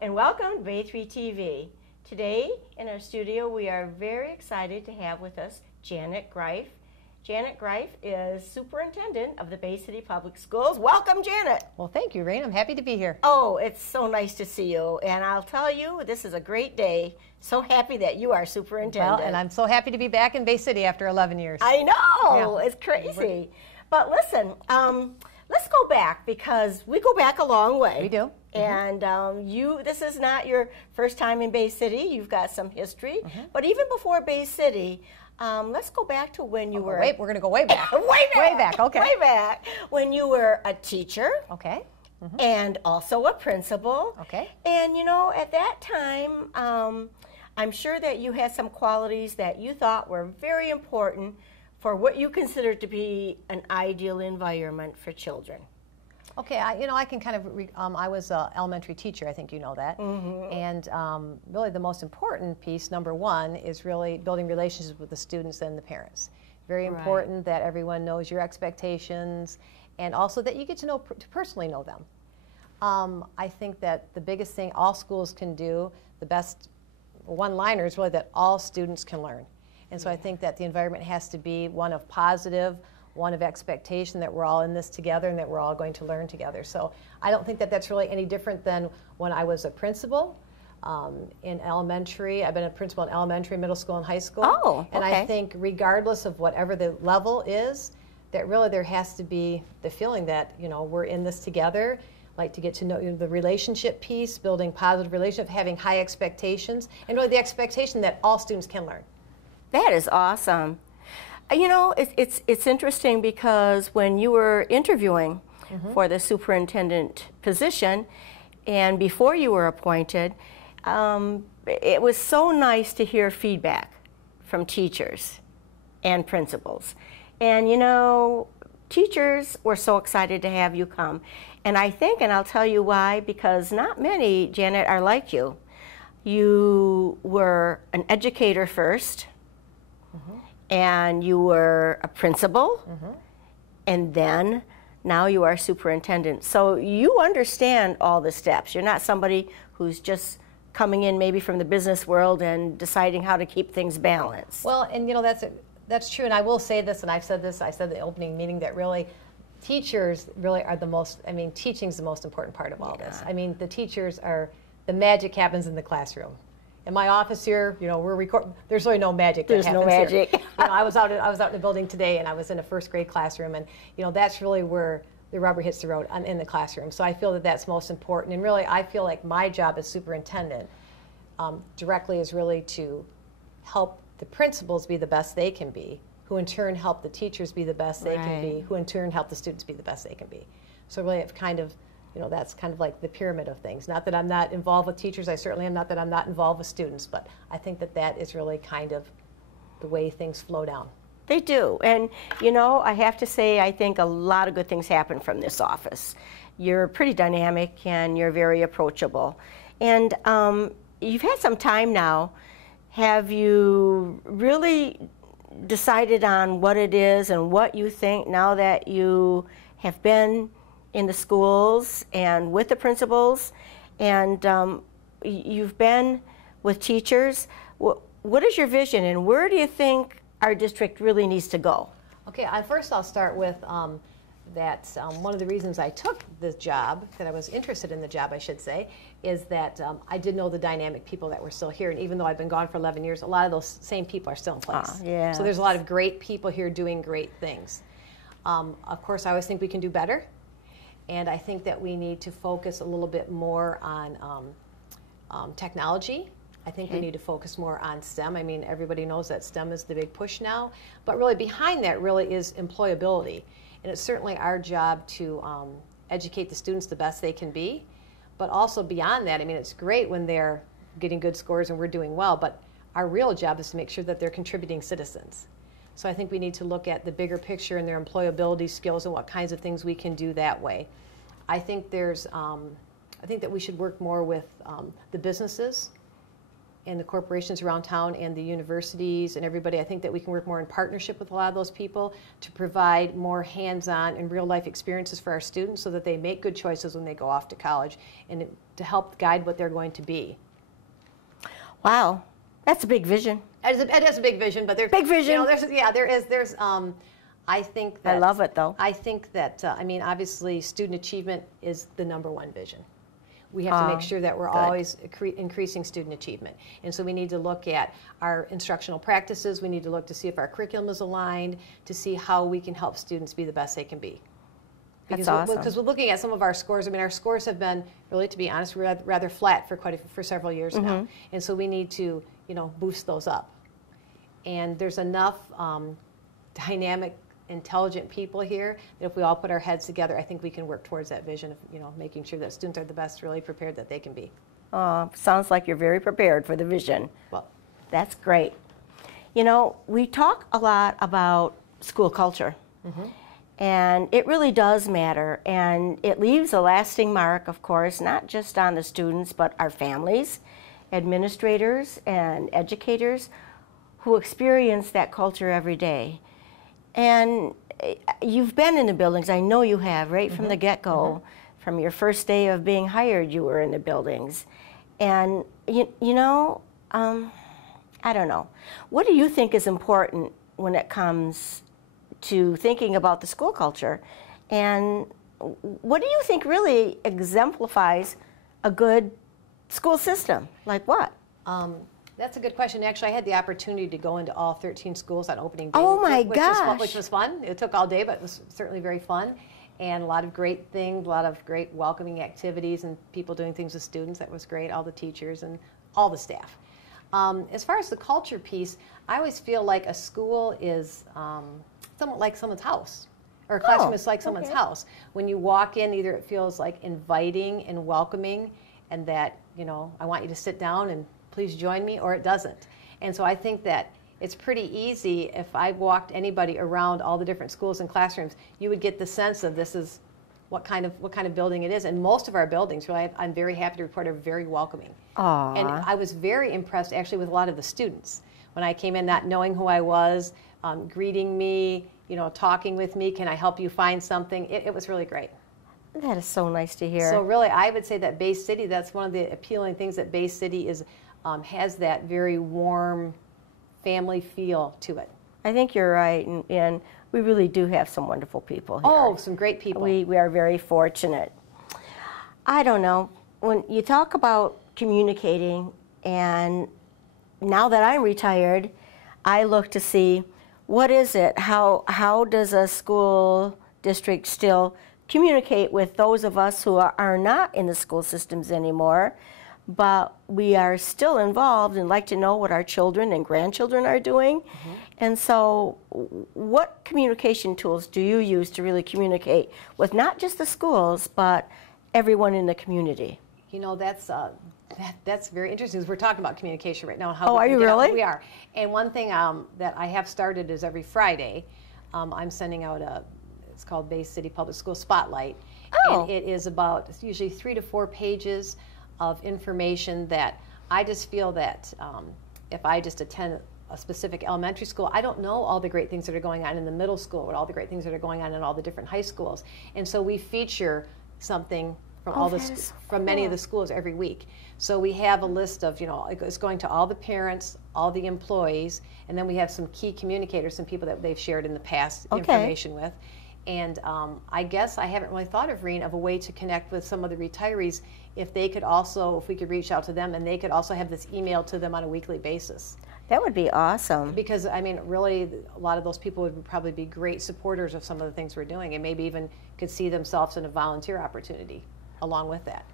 and welcome to Bay 3 TV. Today in our studio we are very excited to have with us Janet Greif. Janet Greif is Superintendent of the Bay City Public Schools. Welcome, Janet. Well, thank you, Rain. I'm happy to be here. Oh, it's so nice to see you. And I'll tell you, this is a great day. So happy that you are Superintendent. Well, and I'm so happy to be back in Bay City after 11 years. I know. Yeah. It's crazy. But listen, let's go back because we go back a long way. We do. And this is not your first time in Bay City. You've got some history. But even before Bay City, let's go back to when you were... We're going to go way back. way back. Way back, okay. Way back. When you were a teacher. Okay. And also a principal. Okay. And, you know, at that time, I'm sure that you had some qualities that you thought were very important for what you considered to be an ideal environment for children. Okay, I can kind of, I was an elementary teacher, I think you know that. And really the most important piece, number one, is really building relationships with the students and the parents. Very important that everyone knows your expectations and also that you get to personally know them. I think that the biggest thing all schools can do, the best one-liner is really that all students can learn. And so I think that the environment has to be one of positive, one of expectation that we're all in this together and that we're all going to learn together. So I don't think that that's really any different than when I was a principal in elementary. I've been a principal in elementary, middle school, and high school. Oh, okay. And I think regardless of whatever the level is, that really there has to be the feeling that, you know, we're in this together, like to get to know the relationship piece, building positive relationship, having high expectations, and really the expectation that all students can learn. That is awesome. You know, it's interesting because when you were interviewing for the superintendent position and before you were appointed, it was so nice to hear feedback from teachers and principals. And, you know, teachers were so excited to have you come. And I think, and I'll tell you why, because not many, Janet, are like you. You were an educator first. And you were a principal, and then now you are superintendent. So you understand all the steps. You're not somebody who's just coming in maybe from the business world and deciding how to keep things balanced. Well, and you know, that's true, and I will say this, and I've said this, I said in the opening meeting, that really teachers really are the most, I mean, teaching's the most important part of all this. I mean, the teachers are, the magic happens in the classroom. In my office here, you know, we're recording. There's really no magic. There's no magic. You know, I was out in the building today, and I was in a first grade classroom, and you know, that's really where the rubber hits the road in the classroom. So I feel that that's most important, and really, I feel like my job as superintendent directly is really to help the principals be the best they can be, who in turn help the teachers be the best they can be, who in turn help the students be the best they can be. So really, it's kind of, you know, that's kind of like the pyramid of things. Not that I'm not involved with teachers, I certainly am, not that I'm not involved with students, but I think that that is really kind of the way things flow down. They do, and you know, I have to say, I think a lot of good things happen from this office. You're pretty dynamic and you're very approachable. And you've had some time now. Have you really decided on what it is and what you think now that you have been in the schools and with the principals, and you've been with teachers? What is your vision, and where do you think our district really needs to go? Okay, first I'll start with that one of the reasons I took this job, that I was interested in the job, I should say, is that I did know the dynamic people that were still here, and even though I've been gone for 11 years, a lot of those same people are still in place. Yes. So there's a lot of great people here doing great things. Of course, I always think we can do better. And I think that we need to focus a little bit more on technology. I think we need to focus more on STEM. I mean, everybody knows that STEM is the big push now. But really behind that really is employability. And it's certainly our job to educate the students the best they can be. But also beyond that, I mean, it's great when they're getting good scores and we're doing well. But our real job is to make sure that they're contributing citizens. So I think we need to look at the bigger picture and their employability skills and what kinds of things we can do that way. I think there's, I think that we should work more with the businesses and the corporations around town and the universities and everybody. I think that we can work more in partnership with a lot of those people to provide more hands-on and real-life experiences for our students so that they make good choices when they go off to college and to help guide what they're going to be. Wow, that's a big vision. It is a big vision, but there's big vision. You know, there's I think that I love it though. I think that I mean, obviously, student achievement is the #1 vision. We have to make sure that we're always increasing student achievement. And so we need to look at our instructional practices. We need to look to see if our curriculum is aligned, to see how we can help students be the best they can be. That's awesome. Because we're looking at some of our scores. I mean, our scores have been, really, to be honest, rather flat for several years now. And so we need to, you know, boost those up. And there's enough dynamic, intelligent people here that if we all put our heads together, I think we can work towards that vision of, you know, making sure that students are the best really prepared that they can be. Sounds like you're very prepared for the vision. Well, that's great. You know, we talk a lot about school culture, and it really does matter, and it leaves a lasting mark, of course, not just on the students, but our families, administrators, and educators who experience that culture every day. And you've been in the buildings, I know you have, right from the get-go. From your first day of being hired, you were in the buildings. And, you know, I don't know. What do you think is important when it comes to thinking about the school culture? And what do you think really exemplifies a good school system? Like what? That's a good question. Actually, I had the opportunity to go into all 13 schools on opening day. Oh my gosh. Which was fun. It took all day, but it was certainly very fun. And a lot of great things, a lot of great welcoming activities and people doing things with students. That was great, all the teachers and all the staff. As far as the culture piece, I always feel like a school is somewhat like someone's house. Or a classroom is like someone's house. When you walk in, either it feels like inviting and welcoming and that, you know, I want you to sit down and please join me, or it doesn't. And so I think that it's pretty easy if I walked anybody around all the different schools and classrooms, you would get the sense of this is what kind of building it is. And most of our buildings, really, I'm very happy to report, are very welcoming. Aww. And I was very impressed actually with a lot of the students. When I came in not knowing who I was, greeting me, you know, talking with me, can I help you find something? It was really great. That is so nice to hear. So really, I would say that Bay City, that's one of the appealing things, that Bay City is has that very warm family feel to it. I think you're right, and we really do have some wonderful people here. Oh, some great people. We are very fortunate. I don't know, when you talk about communicating, and now that I'm retired, I look to see what is it, how does a school district still communicate with those of us who are not in the school systems anymore, but we are still involved and like to know what our children and grandchildren are doing. And so what communication tools do you use to really communicate with not just the schools, but everyone in the community? You know, that's very interesting, because we're talking about communication right now. And how are you really? We are. And one thing that I have started is every Friday, I'm sending out it's called Bay City Public School Spotlight. Oh. And it is about, it's usually 3 to 4 pages of information that I just feel that if I just attend a specific elementary school, I don't know all the great things that are going on in the middle school, or all the great things that are going on in all the different high schools. And so we feature something from from many of the schools every week. So we have a list of, you know, it's going to all the parents, all the employees, and then we have some key communicators, some people that they've shared in the past information with. And I guess I haven't really thought of, Reen, of a way to connect with some of the retirees, if they could also, if we could reach out to them and they could also have this email to them on a weekly basis. That would be awesome. Because, I mean, really, a lot of those people would probably be great supporters of some of the things we're doing, and maybe even could see themselves in a volunteer opportunity along with that.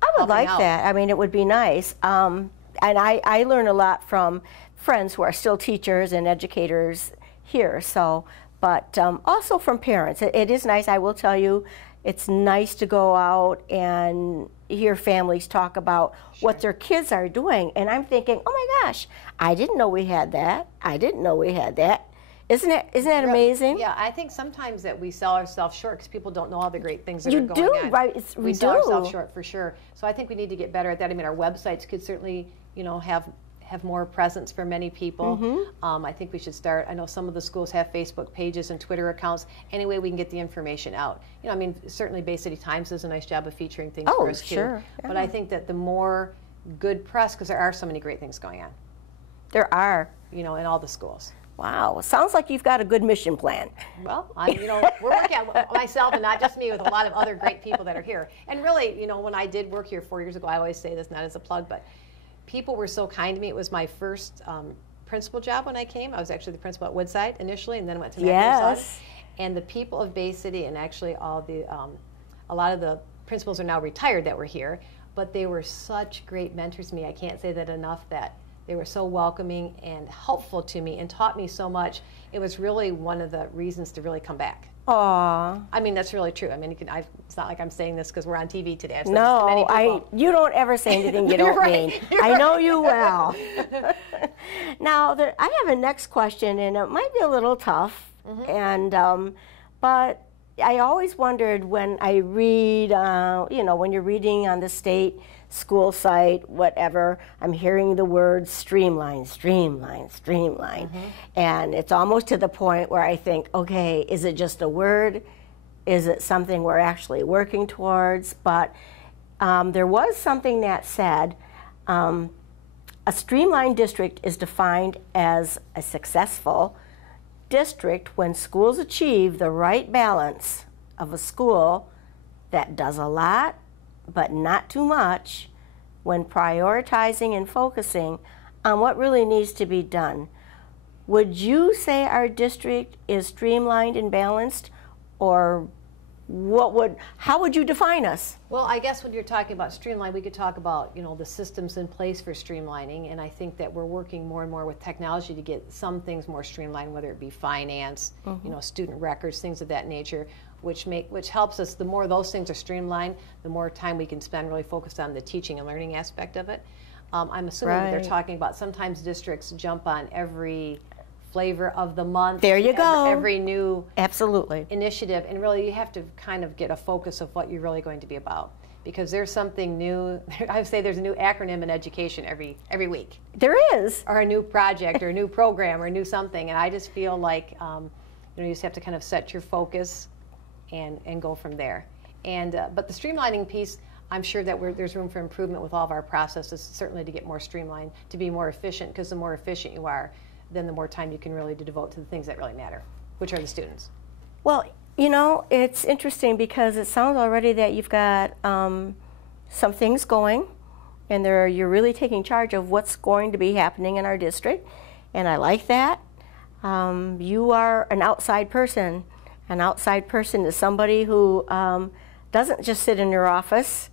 I would like that. I mean, it would be nice. And I learn a lot from friends who are still teachers and educators here, so, but also from parents. It is nice, I will tell you, it's nice to go out and hear families talk about what their kids are doing. And I'm thinking, oh my gosh, I didn't know we had that. I didn't know we had that. Isn't that amazing? Yeah, I think sometimes that we sell ourselves short because people don't know all the great things that are going on. You do, right? We sell ourselves short for sure. So I think we need to get better at that. I mean, our websites could certainly, you know, have have more presence for many people. I think we should start, I know some of the schools have Facebook pages and Twitter accounts. Any way we can get the information out. You know, I mean, certainly Bay City Times does a nice job of featuring things for us too. Sure. Yeah. But I think that the more good press, because there are so many great things going on. There are. You know, in all the schools. Wow, sounds like you've got a good mission plan. Well, you know, we're working on myself, and not just me, with a lot of other great people that are here. And really, you know, when I did work here 4 years ago, I always say this not as a plug, but people were so kind to me. It was my first principal job when I came. I was actually the principal at Woodside initially, and then went to Yes. And the people of Bay City, and actually all the a lot of the principals are now retired that were here, but they were such great mentors to me. I can't say that enough, that they were so welcoming and helpful to me and taught me so much. It was really one of the reasons to really come back. Aw. I mean, that's really true. I mean, it's not like I'm saying this because we're on TV today. I've said No, this to many people. you don't ever say anything you don't right, mean. you're I know you well. Now, I have a next question, and it might be a little tough, and but I always wondered when I read, you know, when you're reading on the state school site, whatever, I'm hearing the word streamline, streamline, streamline. And it's almost to the point where I think, okay, is it just a word? Is it something we're actually working towards? But there was something that said a streamlined district is defined as a successful district when schools achieve the right balance of a school that does a lot but not too much, when prioritizing and focusing on what really needs to be done. Would you say our district is streamlined and balanced, or how would you define us? Well, I guess when you're talking about streamline, we could talk about, you know, the systems in place for streamlining, and I think that we're working more and more with technology to get some things more streamlined, whether it be finance, you know, student records, things of that nature, which helps us. The more those things are streamlined, the more time we can spend really focused on the teaching and learning aspect of it. I'm assuming that they're talking about sometimes districts jump on every flavor of the month. There you go. Every new Absolutely. initiative, and really you have to kind of get a focus of what you're really going to be about, because there's something new. I would say there's a new acronym in education every week. There is. Or a new project or a new program or a new something, and I just feel like you know, you just have to kind of set your focus and go from there. And but the streamlining piece, I'm sure that there's room for improvement with all of our processes, certainly to get more streamlined, to be more efficient, because the more efficient you are, then the more time you can really devote to the things that really matter, which are the students. Well, you know, it's interesting because it sounds already that you've got some things going, and you're really taking charge of what's going to be happening in our district, and I like that. You are an outside person. An outside person is somebody who doesn't just sit in your office,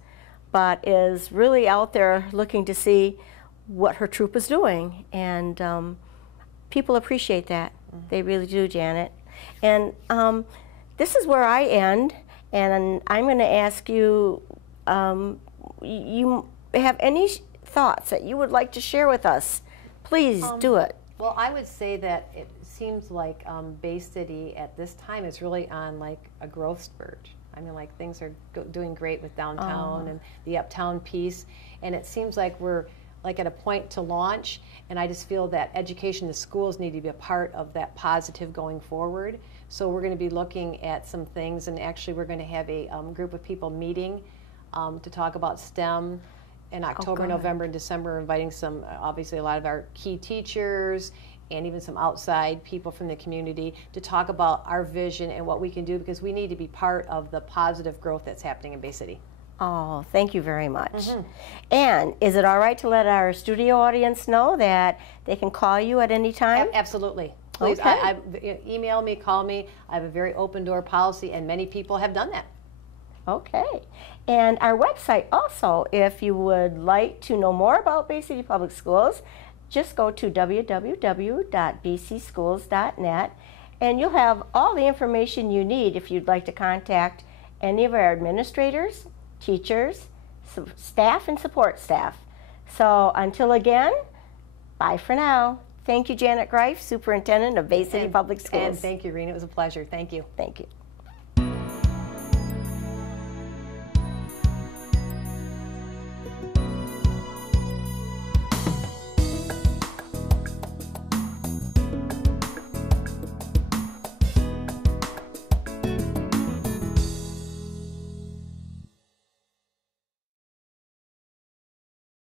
but is really out there looking to see what her troop is doing, and people appreciate that. They really do, Janet. And this is where I end, and I'm going to ask you, you have any thoughts that you would like to share with us? Please do it. Well, I would say that it seems like Bay City at this time is really on like a growth spurt. I mean, like things are doing great with downtown and the uptown piece, and it seems like we're like at a point to launch, and I just feel that education, the schools need to be a part of that positive going forward. So we're going to be looking at some things, and actually we're going to have a group of people meeting to talk about STEM in October, November, and December. We're inviting some, obviously a lot of our key teachers and even some outside people from the community to talk about our vision and what we can do, because we need to be part of the positive growth that's happening in Bay City. Oh, thank you very much. And is it all right to let our studio audience know that they can call you at any time? Absolutely. Please, Okay. Email me, call me. I have a very open door policy, and many people have done that. Okay. And our website also, if you would like to know more about Bay City Public Schools, just go to www.bcschools.net, and you'll have all the information you need if you'd like to contact any of our administrators, teachers, staff, and support staff. So until again, bye for now. Thank you, Janet Greif, Superintendent of Bay City Public Schools. And thank you, Rena. It was a pleasure. Thank you. Thank you.